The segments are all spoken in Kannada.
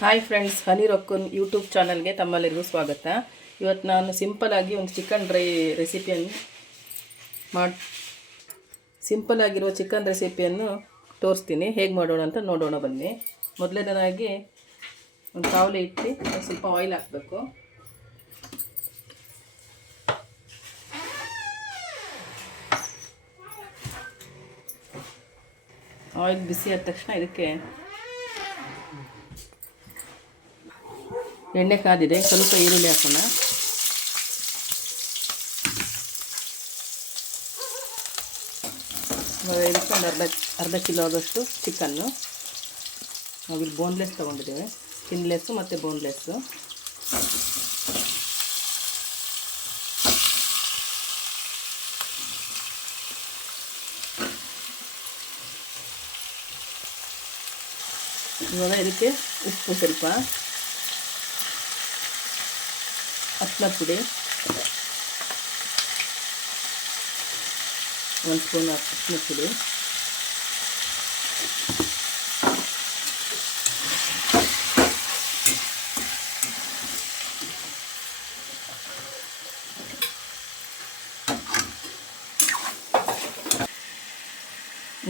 Hi friends Hani Rokkan YouTube ಚಾನಲ್ಗೆ ತಮ್ಮೆಲ್ಲರಿಗೂ ಸ್ವಾಗತ. ಇವತ್ತು ನಾನು ಸಿಂಪಲಾಗಿ ಒಂದು ಚಿಕನ್ ಡ್ರೈ ರೆಸಿಪಿಯನ್ನು ಮಾಡಿ ಸಿಂಪಲ್ ಆಗಿರುವ ಚಿಕನ್ ರೆಸಿಪಿಯನ್ನು ತೋರಿಸ್ತೀನಿ. ಹೇಗೆ ಮಾಡೋಣ ಅಂತ ನೋಡೋಣ ಬನ್ನಿ. ಮೊದಲನೇದಾಗಿ ಒಂದು ಕಾವಲಿ ಇಟ್ಟು ಸ್ವಲ್ಪ ಆಯಿಲ್ ಹಾಕಬೇಕು. ಆಯಿಲ್ ಬಿಸಿ ಆದ ತಕ್ಷಣ ಇದಕ್ಕೆ ಎಣ್ಣೆ ಕಾದಿದೆ, ಸ್ವಲ್ಪ ಈರುಳ್ಳಿ ಹಾಕೋಣ. ಒಂದು ಅರ್ಧ ಅರ್ಧ ಕಿಲೋ ಆದಷ್ಟು ಚಿಕನ್ನು. ನಾವಿಲ್ಲಿ ಬೋನ್ಲೆಸ್ ತೊಗೊಂಡಿದ್ದೇವೆ. ಸ್ಕಿನ್ಲೆಸ್ಸು ಮತ್ತು ಬೋನ್ಲೆಸ್ಸು ಇವಾಗ ಇದಕ್ಕೆ ಉಪ್ಪು ಸ್ವಲ್ಪ. ಅರಿಶಿನ ಪುಡಿ. ಒಂದು ಸ್ಪೂನ್ ಅರ್ಶಿನ ಪುಡಿ.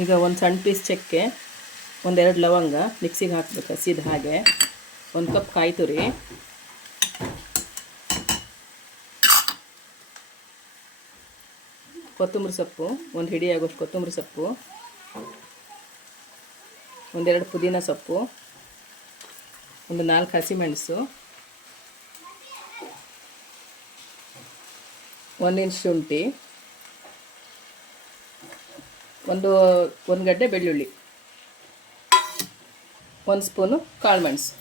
ಈಗ ಒಂದು ಸಣ್ಣ ಪೀಸ್ ಚಕ್ಕೆ ಒಂದೆರಡು ಲವಂಗ, ಮಿಕ್ಸಿಗೆ ಹಾಕ್ಬೇಕು, ಹಸಿದ ಹಾಗೆ. ಒಂದು ಕಪ್ ಕಾಯಿ ತುರಿ ಕೊತ್ತಂಬರಿ ಸೊಪ್ಪು, ಒಂದು ಹಿಡಿ ಆಗೋಷ್ಟು ಕೊತ್ತಂಬರಿ ಸೊಪ್ಪು, ಒಂದೆರಡು ಪುದೀನ ಸೊಪ್ಪು, ಒಂದು ನಾಲ್ಕು ಹಸಿಮೆಣಸು, ಒಂದು ಇಂಚ್ ಶುಂಠಿ, ಒಂದು ಒಂದು ಗಡ್ಡೆ ಬೆಳ್ಳುಳ್ಳಿ, ಒಂದು ಸ್ಪೂನು ಕಾಳುಮೆಣಸು.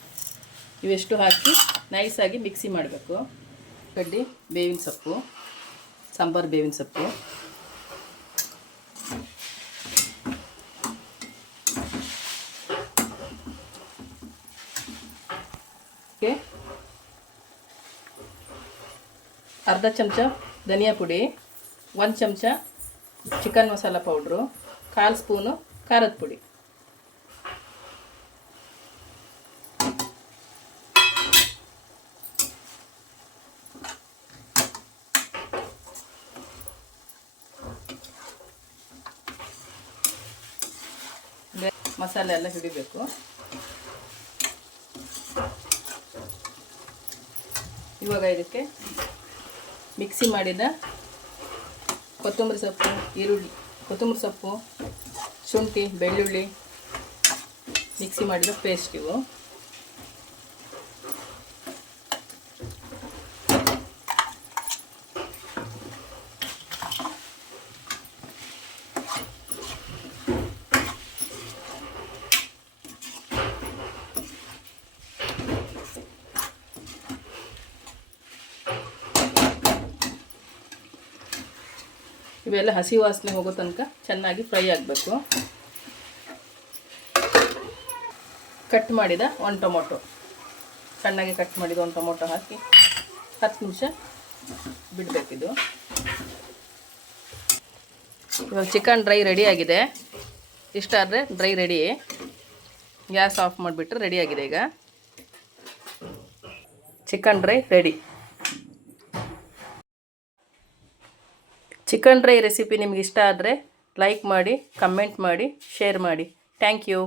ಇವೆಷ್ಟು ಹಾಕಿ ನೈಸಾಗಿ ಮಿಕ್ಸಿ ಮಾಡಬೇಕು. ಕಡ್ಡಿ ಬೇವಿನ ಸೊಪ್ಪು, ಸಾಂಬಾರು ಬೇವಿನ ಸೊಪ್ಪು. ಅರ್ಧ ಚಮಚ ಧನಿಯಾ ಪುಡಿ, ಒಂದು ಚಮಚ ಚಿಕನ್ ಮಸಾಲ ಪೌಡ್ರು ಕಾಲು ಸ್ಪೂನು ಖಾರದ ಪುಡಿ. ಮಸಾಲೆ ಎಲ್ಲ ಹಿಡಿಬೇಕು. ಇವಾಗ ಇದಕ್ಕೆ ಮಿಕ್ಸಿ ಮಾಡಿದ ಕೊತ್ತಂಬರಿ ಸೊಪ್ಪು, ಈರುಳ್ಳಿ, ಕೊತ್ತಂಬರಿ ಸೊಪ್ಪು, ಶುಂಠಿ, ಬೆಳ್ಳುಳ್ಳಿ ಮಿಕ್ಸಿ ಮಾಡಿದ ಪೇಸ್ಟ್ ಇವು. ಇವೆಲ್ಲ ಹಸಿ ವಾಸನೆ ಹೋಗೋ ತನಕ ಚೆನ್ನಾಗಿ ಫ್ರೈ ಆಗಬೇಕು. ಕಟ್ ಮಾಡಿದ ಒಂದು ಟೊಮೊಟೊ. ಸಣ್ಣಗೆ ಕಟ್ ಮಾಡಿದ ಒಂದು ಟೊಮೊಟೊ ಹಾಕಿ ಹತ್ತು ನಿಮಿಷ ಬಿಡಬೇಕಿದು. ಇವಾಗ ಚಿಕನ್ ಡ್ರೈ ರೆಡಿ ಆಗಿದೆ. ಇಷ್ಟ ಆದರೆ ಡ್ರೈ ರೆಡಿ. ಗ್ಯಾಸ್ ಆಫ್ ಮಾಡಿಬಿಟ್ರೆ ರೆಡಿಯಾಗಿದೆ ಈಗ. Chicken dry ready. Chicken dry recipe ನಿಮ್ಗೆ ಇಷ್ಟ ಆದರೆ ಲೈಕ್ ಮಾಡಿ ಕಮೆಂಟ್ ಮಾಡಿ ಶೇರ್ ಮಾಡಿ. Thank you